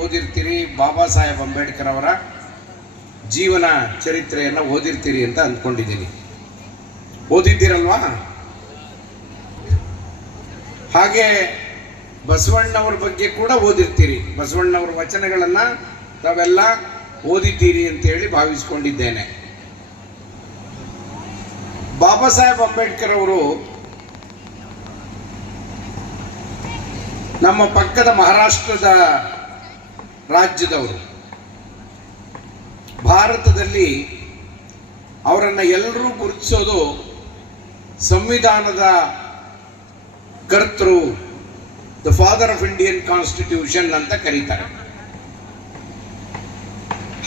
ಓದಿರ್ತೀರಿ, ಬಾಬಾ ಸಾಹೇಬ್ ಅಂಬೇಡ್ಕರ್ ಅವರ ಜೀವನ ಚರಿತ್ರೆಯನ್ನು ಓದಿರ್ತೀರಿ ಅಂತ ಅಂದ್ಕೊಂಡಿದ್ದೀನಿ. ಓದಿದ್ದೀರಲ್ವಾ? ಹಾಗೆ ಬಸವಣ್ಣವ್ರ ಬಗ್ಗೆ ಕೂಡ ಓದಿರ್ತೀರಿ. ಬಸವಣ್ಣವ್ರ ವಚನಗಳನ್ನು ತಾವೆಲ್ಲ ಓದಿದ್ದೀರಿ ಅಂತ ಹೇಳಿ ಭಾವಿಸ್ಕೊಂಡಿದ್ದೇನೆ. ಬಾಬಾ ಸಾಹೇಬ್ ಅಂಬೇಡ್ಕರ್ ಅವರು ನಮ್ಮ ಪಕ್ಕದ ಮಹಾರಾಷ್ಟ್ರದ ರಾಜ್ಯದವರು. ಭಾರತದಲ್ಲಿ ಅವರನ್ನು ಎಲ್ಲರೂ ಗುರುತಿಸೋದು ಸಂವಿಧಾನದ ಕರ್ತೃ, the father of Indian constitution ಅಂತ ಕರೀತಾರೆ.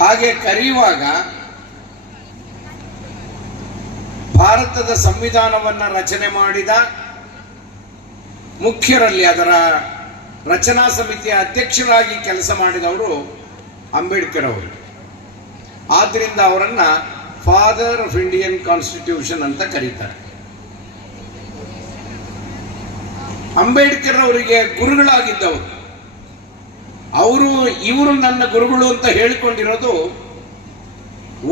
ಹಾಗೆ ಕರೆಯುವಾಗ ಭಾರತದ ಸಂವಿಧಾನವನ್ನು ರಚನೆ ಮಾಡಿದ ಮುಖ್ಯರಲ್ಲಿ, ಅದರ ರಚನಾ ಸಮಿತಿಯ ಅಧ್ಯಕ್ಷರಾಗಿ ಕೆಲಸ ಮಾಡಿದವರು ಅಂಬೇಡ್ಕರ್ ಅವರು. ಆದ್ದರಿಂದ ಅವರನ್ನ ಫಾದರ್ ಆಫ್ ಇಂಡಿಯನ್ ಕಾನ್ಸ್ಟಿಟ್ಯೂಷನ್ ಅಂತ ಕರೀತಾರೆ. ಅಂಬೇಡ್ಕರ್ ಅವರಿಗೆ ಗುರುಗಳಾಗಿದ್ದವರು. ಇವರು ನನ್ನ ಗುರುಗಳು ಅಂತ ಹೇಳಿಕೊಂಡಿರೋದು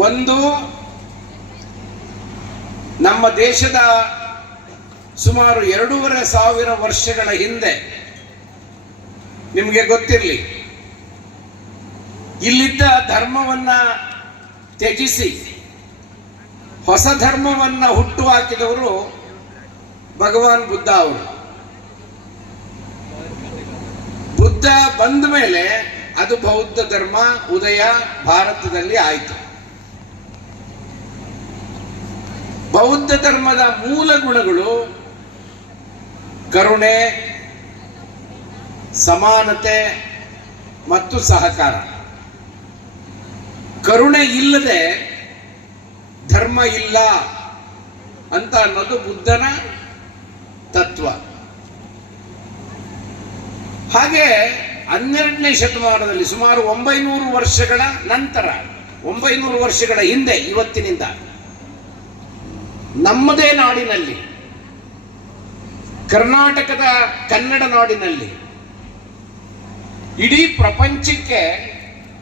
ಒಂದು, ನಮ್ಮ ದೇಶದ ಸುಮಾರು 2,500 ವರ್ಷಗಳ ಹಿಂದೆ, ನಿಮಗೆ ಗೊತ್ತಿರಲಿ, ಇಲ್ಲಿದ್ದ ಧರ್ಮವನ್ನ ತ್ಯಜಿಸಿ ಹೊಸ ಧರ್ಮವನ್ನ ಹುಟ್ಟು ಹಾಕಿದವರು ಭಗವಾನ್ ಬುದ್ಧ ಅವರು. ಬುದ್ಧ ಬಂದ ಮೇಲೆ ಅದು ಬೌದ್ಧ ಧರ್ಮ ಉದಯ ಭಾರತದಲ್ಲಿ ಆಯಿತು. ಬೌದ್ಧ ಧರ್ಮದ ಮೂಲ ಗುಣಗಳು ಕರುಣೆ, ಸಮಾನತೆ ಮತ್ತು ಸಹಕಾರ. ಕರುಣೆ ಇಲ್ಲದೆ ಧರ್ಮ ಇಲ್ಲ ಅಂತ ಅನ್ನೋದು ಬುದ್ಧನ ತತ್ವ. ಹಾಗೆ 12ನೇ ಶತಮಾನದಲ್ಲಿ ಸುಮಾರು 900 ವರ್ಷಗಳ ನಂತರ, 900 ವರ್ಷಗಳ ಹಿಂದೆ, ಇವತ್ತಿನಿಂದ ನಮ್ಮದೇ ನಾಡಿನಲ್ಲಿ, ಕರ್ನಾಟಕದ ಕನ್ನಡ ನಾಡಿನಲ್ಲಿ, ಇಡೀ ಪ್ರಪಂಚಕ್ಕೆ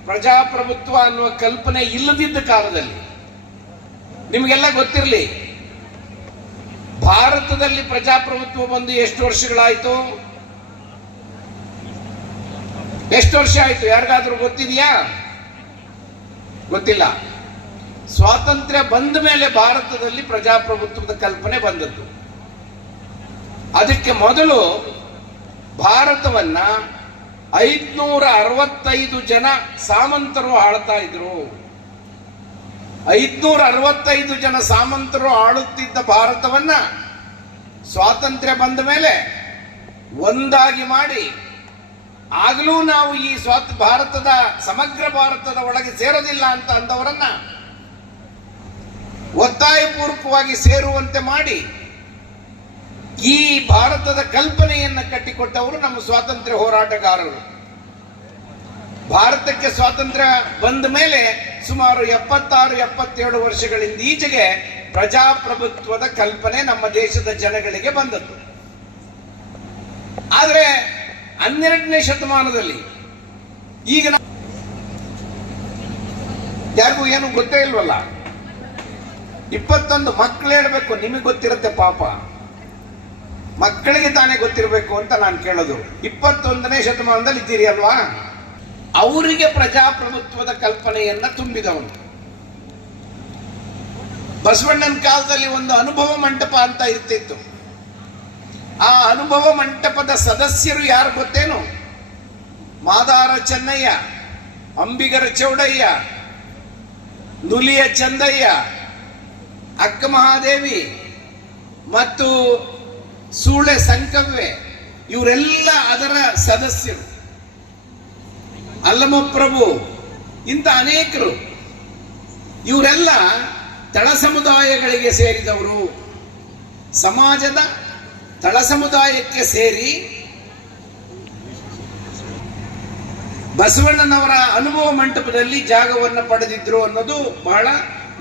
ಪ್ರಜಾಪ್ರಭುತ್ವ ಅನ್ನುವ ಕಲ್ಪನೆ ಇಲ್ಲದಿದ್ದ ಕಾಲದಲ್ಲಿ, ನಿಮಗೆಲ್ಲ ಗೊತ್ತಿರಲಿ, ಭಾರತದಲ್ಲಿ ಪ್ರಜಾಪ್ರಭುತ್ವ ಬಂದು ಎಷ್ಟು ವರ್ಷಗಳಾಯಿತು? ಎಷ್ಟು ವರ್ಷ ಆಯಿತು? ಯಾರಿಗಾದ್ರೂ ಗೊತ್ತಿದೆಯಾ? ಗೊತ್ತಿಲ್ಲ. ಸ್ವಾತಂತ್ರ್ಯ ಬಂದ ಮೇಲೆ ಭಾರತದಲ್ಲಿ ಪ್ರಜಾಪ್ರಭುತ್ವದ ಕಲ್ಪನೆ ಬಂದದ್ದು. ಅದಕ್ಕೆ ಮೊದಲು ಭಾರತವನ್ನ 565 ಜನ ಸಾಮಂತರು ಆಳ್ತಾ ಇದ್ರು. 565 ಜನ ಸಾಮಂತರು ಆಳುತ್ತಿದ್ದ ಭಾರತವನ್ನ ಸ್ವಾತಂತ್ರ್ಯ ಬಂದ ಮೇಲೆ ಒಂದಾಗಿ ಮಾಡಿ, ಆಗಲೂ ನಾವು ಈ ಭಾರತದ ಸಮಗ್ರ ಭಾರತದ ಒಳಗೆ ಸೇರೋದಿಲ್ಲ ಅಂತ ಅಂದವರನ್ನ ಒತ್ತಾಯಪೂರ್ವಕವಾಗಿ ಸೇರುವಂತೆ ಮಾಡಿ ಈ ಭಾರತದ ಕಲ್ಪನೆಯನ್ನ ಕಟ್ಟಿಕೊಟ್ಟವರು ನಮ್ಮ ಸ್ವಾತಂತ್ರ್ಯ ಹೋರಾಟಗಾರರು. ಭಾರತಕ್ಕೆ ಸ್ವಾತಂತ್ರ್ಯ ಬಂದ ಮೇಲೆ ಸುಮಾರು 76-77 ವರ್ಷಗಳಿಂದ ಈಚೆಗೆ ಪ್ರಜಾಪ್ರಭುತ್ವದ ಕಲ್ಪನೆ ನಮ್ಮ ದೇಶದ ಜನಗಳಿಗೆ ಬಂದದ್ದು. ಆದರೆ 12ನೇ ಶತಮಾನದಲ್ಲಿ ಈಗ ಯಾರಿಗೂ ಏನು ಗೊತ್ತೇ ಇಲ್ವಲ್ಲ. 21 ಮಕ್ಕಳು ಹೇಳ್ಬೇಕು, ನಿಮಗೆ ಗೊತ್ತಿರುತ್ತೆ ಪಾಪ, ಮಕ್ಕಳಿಗೆ ತಾನೇ ಗೊತ್ತಿರಬೇಕು ಅಂತ ನಾನು ಕೇಳೋದು. 21ನೇ ಶತಮಾನದಲ್ಲಿ ಇದ್ದೀರಿ ಅಲ್ವಾ? ಅವರಿಗೆ ಪ್ರಜಾಪ್ರಭುತ್ವದ ಕಲ್ಪನೆಯನ್ನ ತುಂಬಿದವನು. ಬಸವಣ್ಣನ ಕಾಲದಲ್ಲಿ ಒಂದು ಅನುಭವ ಮಂಟಪ ಅಂತ ಇರ್ತಿತ್ತು. ಆ ಅನುಭವ ಮಂಟಪದ ಸದಸ್ಯರು ಯಾರು ಗೊತ್ತೇನು? ಮಾದಾರ ಚೆನ್ನಯ್ಯ, ಅಂಬಿಗರ ಚೌಡಯ್ಯ, ನುಲಿಯ ಚಂದಯ್ಯ, ಅಕ್ಕ ಮಹಾದೇವಿ ಮತ್ತು ಸೂಳೆ ಸಂಕವ್ವೆ, ಇವರೆಲ್ಲ ಅದರ ಸದಸ್ಯರು. ಅಲ್ಲಮಪ್ರಭು, ಇಂಥ ಅನೇಕರು. ಇವರೆಲ್ಲ ತಳ ಸಮುದಾಯಗಳಿಗೆ ಸೇರಿದವರು. ಸಮಾಜದ ತಳ ಸಮುದಾಯಕ್ಕೆ ಸೇರಿ ಬಸವಣ್ಣನವರ ಅನುಭವ ಮಂಟಪದಲ್ಲಿ ಜಾಗವನ್ನು ಪಡೆದಿದ್ರು ಅನ್ನೋದು ಬಹಳ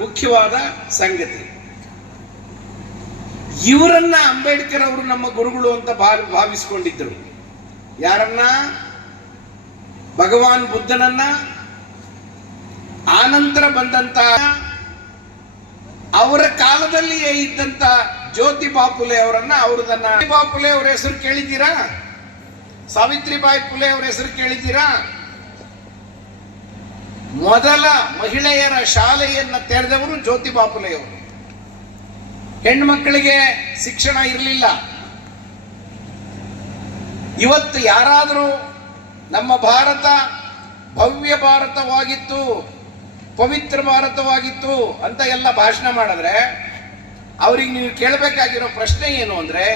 ಮುಖ್ಯವಾದ ಸಂಗತಿ. ಇವರನ್ನ ಅಂಬೇಡ್ಕರ್ ಅವರು ನಮ್ಮ ಗುರುಗಳು ಅಂತ ಭಾವಿಸಿಕೊಂಡಿದ್ರು. ಯಾರನ್ನ? ಭಗವಾನ್ ಬುದ್ಧನನ್ನ, ಆನಂತರ ಬಂದಂತ ಅವರ ಕಾಲದಲ್ಲಿಯೇ ಇದ್ದಂತ ಜ್ಯೋತಿಬಾ ಫುಲೆ ಅವರನ್ನ ಜ್ಯೋತಿಬಾ ಫುಲೆ ಅವರ ಹೆಸರು ಕೇಳಿದ್ದೀರಾ? ಸಾವಿತ್ರಿಬಾಯಿ ಫುಲೆ ಅವರ ಹೆಸರು ಕೇಳಿದ್ದೀರಾ? ಮೊದಲ ಮಹಿಳೆಯರ ಶಾಲೆಯನ್ನ ತೆರೆದವರು ಜ್ಯೋತಿಬಾ ಫುಲೆ ಅವರು. ಹೆಣ್ಮಕ್ಕಳಿಗೆ ಶಿಕ್ಷಣ ಇರಲಿಲ್ಲ. ಇವತ್ತು ಯಾರಾದರೂ ನಮ್ಮ ಭಾರತ ಭವ್ಯ ಭಾರತವಾಗಿತ್ತು, ಪವಿತ್ರ ಭಾರತವಾಗಿತ್ತು ಅಂತ ಎಲ್ಲ ಭಾಷಣ ಮಾಡಿದ್ರೆ ಅವ್ರಿಗೆ ನೀವು ಕೇಳಬೇಕಾಗಿರೋ ಪ್ರಶ್ನೆ ಏನು ಅಂದ್ರೆ,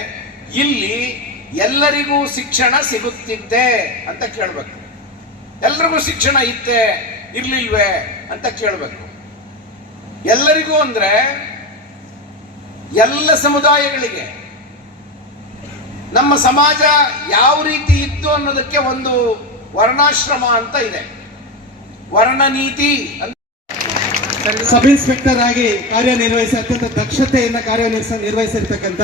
ಇಲ್ಲಿ ಎಲ್ಲರಿಗೂ ಶಿಕ್ಷಣ ಸಿಗುತ್ತಿದ್ದೆ ಅಂತ ಕೇಳಬೇಕು. ಎಲ್ರಿಗೂ ಶಿಕ್ಷಣ ಇತ್ತೆ ಇರ್ಲಿಲ್ವೇ ಅಂತ ಕೇಳಬೇಕು. ಎಲ್ಲರಿಗೂ ಅಂದ್ರೆ ಎಲ್ಲ ಸಮುದಾಯಗಳಿಗೆ ನಮ್ಮ ಸಮಾಜ ಯಾವ ರೀತಿ ಇತ್ತು ಅನ್ನೋದಕ್ಕೆ ಒಂದು ವರ್ಣಾಶ್ರಮ ಅಂತ ಇದೆ, ವರ್ಣನೀತಿ ಅಂತ. ಸಬ್ ಇನ್ಸ್ಪೆಕ್ಟರ್ ಆಗಿ ಕಾರ್ಯನಿರ್ವಹಿಸಿ ಅತ್ಯಂತ ದಕ್ಷತೆಯಿಂದ ಕಾರ್ಯನಿರ್ವಹಿಸಿರ್ತಕ್ಕಂಥ